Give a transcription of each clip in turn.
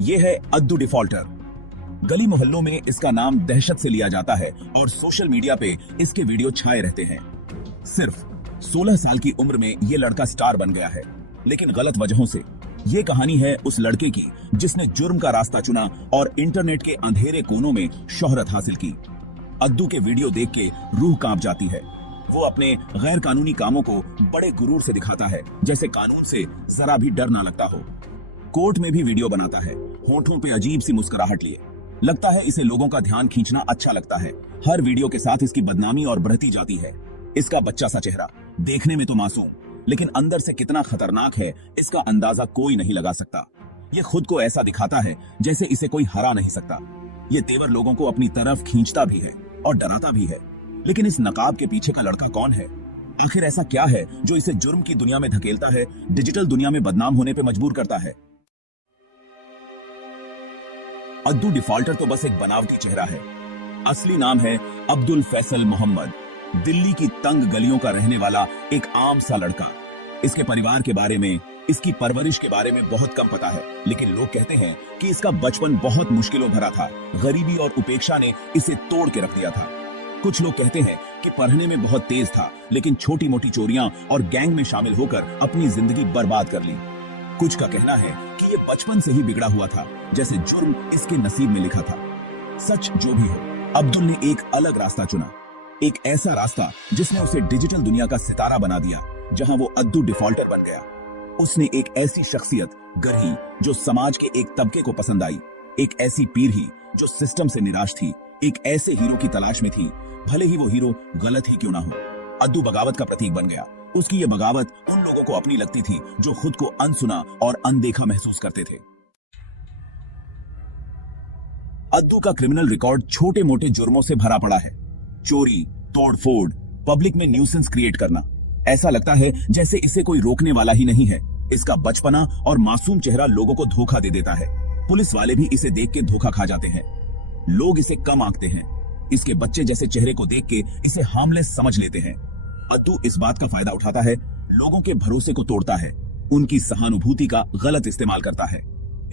ये है अद्दू डिफॉल्टर। गली मोहल्लों में इसका नाम दहशत से लिया जाता है और सोशल मीडिया पे इसके वीडियो छाए रहते हैं। सिर्फ 16 साल की उम्र में ये लड़का स्टार बन गया है, लेकिन गलत वजहों से। ये कहानी है उस लड़के की जिसने जुर्म का रास्ता चुना और इंटरनेट के अंधेरे कोनों में शोहरत हासिल की। अद्दू के वीडियो देख के रूह कांप जाती है। वो अपने गैर कानूनी कामों को बड़े गुरूर से दिखाता है, जैसे कानून से जरा भी डर ना लगता हो। कोर्ट में भी वीडियो बनाता है, होठों पे अजीब सी मुस्कुराहट लिए। लगता है इसे लोगों का ध्यान खींचना अच्छा लगता है। हर वीडियो के साथ इसकी बदनामी और बढ़ती जाती है। इसका बच्चा सा चेहरा, देखने में तो मासूम, लेकिन अंदर से कितना खतरनाक है इसका अंदाजा कोई नहीं लगा सकता। ये खुद को ऐसा दिखाता है जैसे इसे कोई हरा नहीं सकता। ये तेवर लोगों को अपनी तरफ खींचता भी है और डराता भी है। लेकिन इस नकाब के पीछे का लड़का कौन है? आखिर ऐसा क्या है जो इसे जुर्म की दुनिया में धकेलता है, डिजिटल दुनिया में बदनाम होने पे मजबूर करता है? अद्दू डिफॉल्टर तो बस एक बनावटी चेहरा है। असली नाम है अब्दुल फैसल मोहम्मद। दिल्ली की तंग गलियों का रहने वाला एक आम सा लड़का। इसके परिवार के बारे में, इसकी परवरिश के बारे में बहुत कम पता है, लेकिन लोग कहते हैं कि इसका बचपन बहुत मुश्किलों भरा था। गरीबी और उपेक्षा ने इसे तोड़ के रख दिया था। कुछ लोग कहते हैं कि पढ़ने में बहुत तेज था, लेकिन छोटी मोटी चोरियां और गैंग में शामिल होकर अपनी जिंदगी बर्बाद कर ली। कुछ का कहना है कि ये बचपन से ही बिगड़ा हुआ था, जैसे जुर्म इसके नसीब में लिखा था। सच जो भी हो, अब्दुल ने एक अलग रास्ता चुना। एक ऐसा रास्ता जिसने उसे डिजिटल दुनिया का सितारा बना दिया, जहां वो अद्दू डिफॉल्टर बन गया। उसने एक ऐसी शख्सियत गढ़ी जो समाज के एक तबके को पसंद आई। एक ऐसी पीढ़ी जो सिस्टम से निराश थी। एक ऐसे हीरो की तलाश में थी, भले ही वो हीरो गलत ही क्यों ना हो। अद्दू बगावत का प्रतीक बन गया। उसकी ये बगावत उन लोगों को अपनी लगती थी जो खुद को अनसुना और अनदेखा महसूस करते थे। अद्दू का क्रिमिनल रिकॉर्ड छोटे मोटे जुर्मों से भरा पड़ा है। चोरी, तोड़फोड़, पब्लिक में न्यूसेंस क्रिएट करना। ऐसा लगता है जैसे इसे कोई रोकने वाला ही नहीं है। इसका बचपना और मासूम चेहरा लोगों को धोखा दे देता है। पुलिस वाले भी इसे देख के धोखा खा जाते हैं। लोग इसे कम आंकते हैं। इसके बच्चे जैसे चेहरे को देख के इसे हार्मलेस समझ लेते हैं। अद्दू इस बात का फायदा उठाता है, लोगों के भरोसे को तोड़ता है, उनकी सहानुभूति का गलत इस्तेमाल करता है।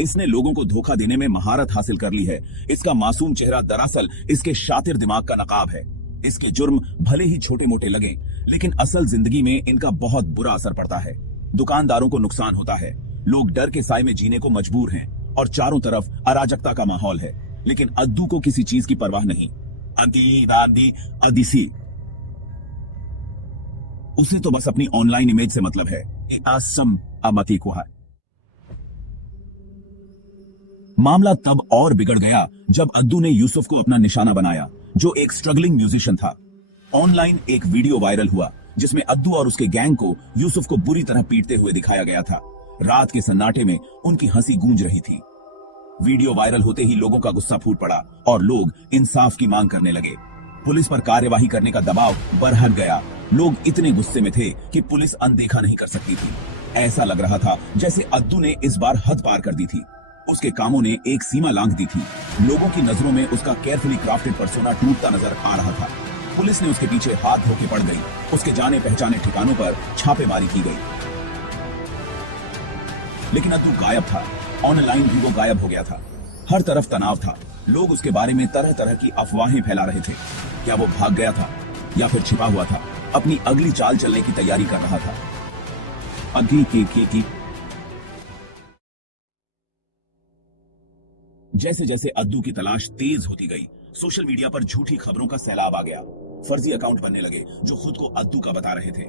इसने लोगों को धोखा देने में महारत हासिल कर ली है। इसका मासूम चेहरा दरअसल इसके शातिर दिमाग का नकाब है। इसके जुर्म भले ही छोटे मोटे लगे, लेकिन असल जिंदगी में इनका बहुत बुरा असर पड़ता है। दुकानदारों को नुकसान होता है, लोग डर के साए में जीने को मजबूर हैं और चारों तरफ अराजकता का माहौल है। लेकिन अद्दू को किसी चीज की परवाह नहीं। अदीसी उसे तो बस अपनी ऑनलाइन इमेज से मतलब है। मामला तब और बिगड़ गया जब अद्दू ने यूसुफ को अपना निशाना बनाया, जो एक स्ट्रगलिंग म्यूजिशियन था। ऑनलाइन एक वीडियो वायरल हुआ जिसमें अद्दू और उसके गैंग को यूसुफ को बुरी तरह पीटते हुए दिखाया गया था। रात के सन्नाटे में उनकी हंसी गूंज रही थी। वीडियो वायरल होते ही लोगों का गुस्सा फूट पड़ा और लोग इंसाफ की मांग करने लगे। पुलिस पर कार्यवाही करने का दबाव बरहट गया। लोग इतने गुस्से में थे कि पुलिस अनदेखा नहीं कर सकती थी। ऐसा लग रहा था जैसे अद्दू ने इस बार हद पार कर दी थी। उसके कामों ने एक सीमा लांघ दी थी। लोगों की नजरों में उसका केयरफुली क्राफ्टेड पर्सोना टूटता नजर आ रहा था। पुलिस ने उसके पीछे हाथ धो के पड़ गई। उसके जाने पहचाने ठिकानों पर छापेमारी की गई। लेकिन अद्दू गायब था। ऑनलाइन भी वो गायब हो गया था। हर तरफ तनाव था। लोग उसके बारे में तरह तरह की अफवाहें फैला रहे थे। क्या वो भाग गया था या फिर छिपा हुआ था, अपनी अगली चाल चलने की तैयारी कर रहा था? जैसे जैसे अद्दू की तलाश तेज होती गई, सोशल मीडिया पर झूठी खबरों का सैलाब आ गया। फर्जी अकाउंट बनने लगे जो खुद को अद्दू का बता रहे थे।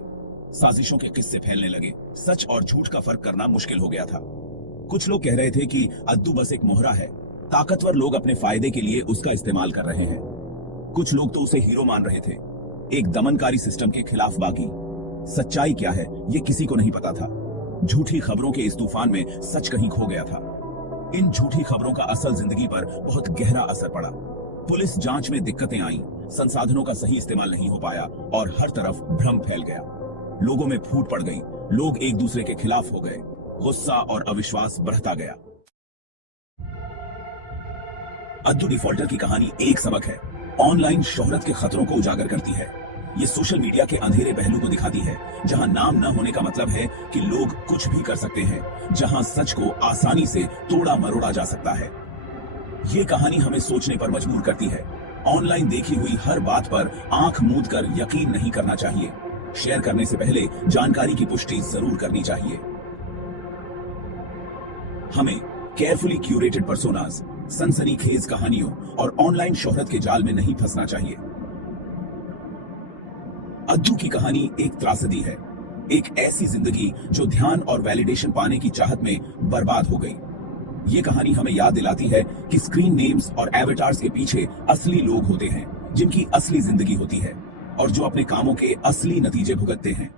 साजिशों के किस्से फैलने लगे। सच और झूठ का फर्क करना मुश्किल हो गया था। कुछ लोग कह रहे थे कि अद्दू बस एक मोहरा है। ताकतवर लोग अपने फायदे के लिए उसका इस्तेमाल कर रहे हैं। कुछ लोग तो उसे हीरो मान रहे थे, एक दमनकारी सिस्टम के खिलाफ बागी। सच्चाई क्या है ये किसी को नहीं पता था। झूठी खबरों के इस तूफान में सच कहीं खो गया था। इन झूठी खबरों का असल जिंदगी पर बहुत गहरा असर पड़ा। पुलिस जांच में दिक्कतें आईं, संसाधनों का सही इस्तेमाल नहीं हो पाया और हर तरफ भ्रम फैल गया। लोगों में फूट पड़ गई। लोग एक दूसरे के खिलाफ हो गए। गुस्सा और अविश्वास बढ़ता गया। अद्दू डिफॉल्टर की कहानी एक सबक है। ऑनलाइन शोहरत के खतरों को उजागर करती है। ये सोशल मीडिया के अंधेरे पहलू को दिखाती है, जहां नाम न होने का मतलब है कि लोग कुछ भी कर सकते हैं, जहां सच को आसानी से तोड़ा मरोड़ा जा सकता है। ये कहानी हमें सोचने पर मजबूर करती है। ऑनलाइन देखी हुई हर बात पर आंख मूंद कर यकीन नहीं करना चाहिए। शेयर करने से पहले जानकारी की पुष्टि जरूर करनी चाहिए। हमें केयरफुली क्यूरेटेड पर्सोनास, सनसनीखेज कहानियों और ऑनलाइन शोहरत के जाल में नहीं फंसना चाहिए। अद्दू की कहानी एक त्रासदी है, एक ऐसी जिंदगी जो ध्यान और वैलिडेशन पाने की चाहत में बर्बाद हो गई। ये कहानी हमें याद दिलाती है कि स्क्रीन नेम्स और एवेटार्स के पीछे असली लोग होते हैं, जिनकी असली जिंदगी होती है और जो अपने कामों के असली नतीजे भुगतते हैं।